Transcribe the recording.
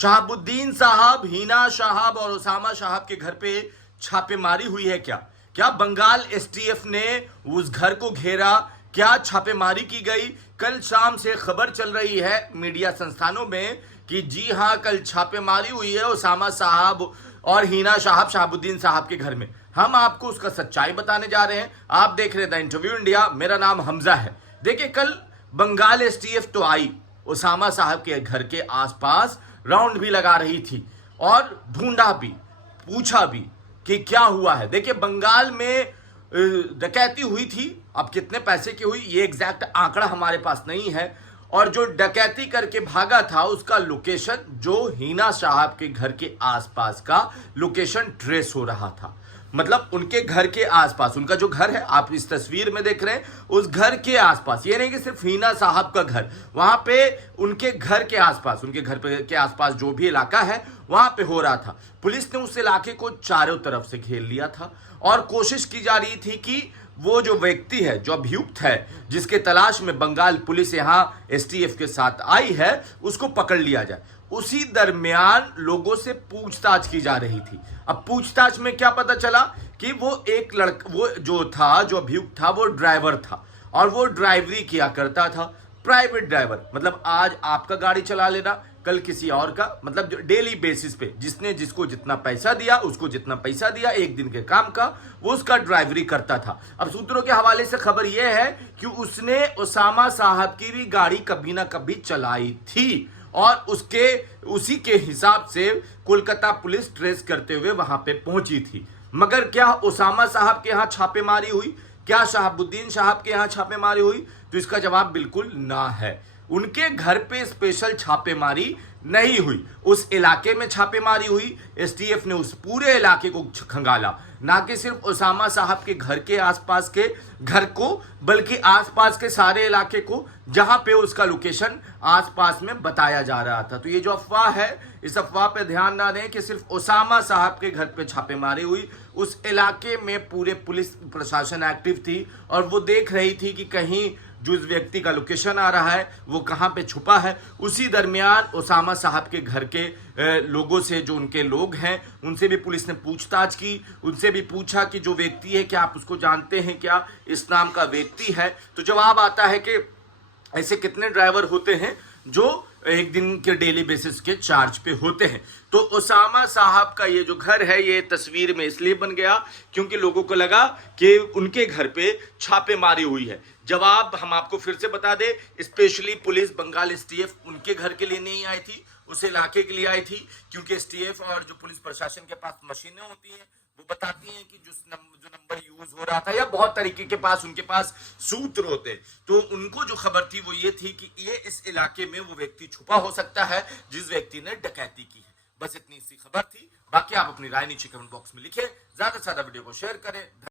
शहाबुद्दीन साहब, हिना साहब और उसामा साहब के घर पे छापेमारी हुई है क्या? क्या बंगाल एसटीएफ ने उस घर को घेरा? क्या छापेमारी की गई? कल शाम से खबर चल रही है मीडिया संस्थानों में कि जी हां, कल छापेमारी हुई है उसामा साहब और हिना साहब, शहाबुद्दीन साहब के घर में। हम आपको उसका सच्चाई बताने जा रहे हैं। आप देख रहे थे इंटरव्यू इंडिया। मेरा नाम हमजा है। देखिए, कल बंगाल एसटीएफ तो आई, उसामा साहब के घर के आसपास राउंड भी लगा रही थी और ढूंढा भी, पूछा भी कि क्या हुआ है। देखिए, बंगाल में डकैती हुई थी। अब कितने पैसे की हुई ये एग्जैक्ट आंकड़ा हमारे पास नहीं है। और जो डकैती करके भागा था उसका लोकेशन, जो हिना साहब के घर के आसपास का लोकेशन ट्रेस हो रहा था। मतलब उनके घर के आसपास, उनका जो घर है आप इस तस्वीर में देख रहे हैं, उस घर के आसपास, ये नहीं कि सिर्फ हिना साहब का घर, वहां पे उनके घर के आसपास, उनके घर के आसपास जो भी इलाका है वहां पे हो रहा था। पुलिस ने उस इलाके को चारों तरफ से घेर लिया था और कोशिश की जा रही थी कि वो जो व्यक्ति है, जो अभियुक्त है, जिसके तलाश में बंगाल पुलिस यहां एसटीएफ के साथ आई है, उसको पकड़ लिया जाए। उसी दरमियान लोगों से पूछताछ की जा रही थी। अब पूछताछ में क्या पता चला कि वो एक लड़का, वो जो था, जो अभियुक्त था, वो ड्राइवर था और वो ड्राइवरी किया करता था, प्राइवेट ड्राइवर। मतलब आज आपका गाड़ी चला लेना, कल किसी और का, मतलब डेली बेसिस पे जिसने जिसको जितना पैसा दिया, उसको जितना पैसा दिया एक दिन के काम का, वो उसका ड्राइवरी करता था। अब सूत्रों के हवाले से खबर यह है कि उसने उसामा साहब की भी गाड़ी कभी ना कभी चलाई थी और उसी के हिसाब से कोलकाता पुलिस ट्रेस करते हुए वहां पे पहुंची थी। मगर क्या उसामा साहब के यहां छापेमारी हुई? क्या शहाबुद्दीन साहब के यहां छापेमारी हुई? तो इसका जवाब बिल्कुल ना है। उनके घर पे स्पेशल छापेमारी नहीं हुई, उस इलाके में छापेमारी हुई। एसटीएफ ने उस पूरे इलाके को खंगाला, ना कि सिर्फ उसामा साहब के घर के आसपास के घर को, बल्कि आसपास के सारे इलाके को, जहां पे उसका लोकेशन आसपास में बताया जा रहा था। तो ये जो अफवाह है, इस अफवाह पे ध्यान ना दें कि सिर्फ उसामा साहब के घर पे छापेमारी हुई। उस इलाके में पूरे पुलिस प्रशासन एक्टिव थी और वो देख रही थी कि कहीं जो इस व्यक्ति का लोकेशन आ रहा है वो कहां पे छुपा है। उसी दरमियान उसामा साहब के घर के लोगों से, जो उनके लोग हैं, उनसे भी पुलिस ने पूछताछ की। उनसे भी पूछा कि जो व्यक्ति है, क्या आप उसको जानते हैं, क्या इस नाम का व्यक्ति है? तो जवाब आता है कि ऐसे कितने ड्राइवर होते हैं जो एक दिन के डेली बेसिस के चार्ज पे होते हैं। तो उसामा साहब का ये जो घर है, ये तस्वीर में इसलिए बन गया क्योंकि लोगों को लगा कि उनके घर पे छापेमारी हुई है। जवाब हम आपको फिर से बता दें, स्पेशली पुलिस, बंगाल एसटीएफ उनके घर के लिए नहीं आई थी, उस इलाके के लिए आई थी। क्योंकि एसटीएफ और जो पुलिस प्रशासन के पास मशीनें होती हैं, वो बताती हैं कि जो नंबर यूज हो रहा था, या बहुत तरीके के पास उनके पास सूत्र होते। तो उनको जो खबर थी वो ये थी कि ये इस इलाके में वो व्यक्ति छुपा हो सकता है जिस व्यक्ति ने डकैती की है। बस इतनी सी खबर थी। बाकी आप अपनी राय नीचे कमेंट बॉक्स में लिखें, ज्यादा से ज्यादा वीडियो को शेयर करें।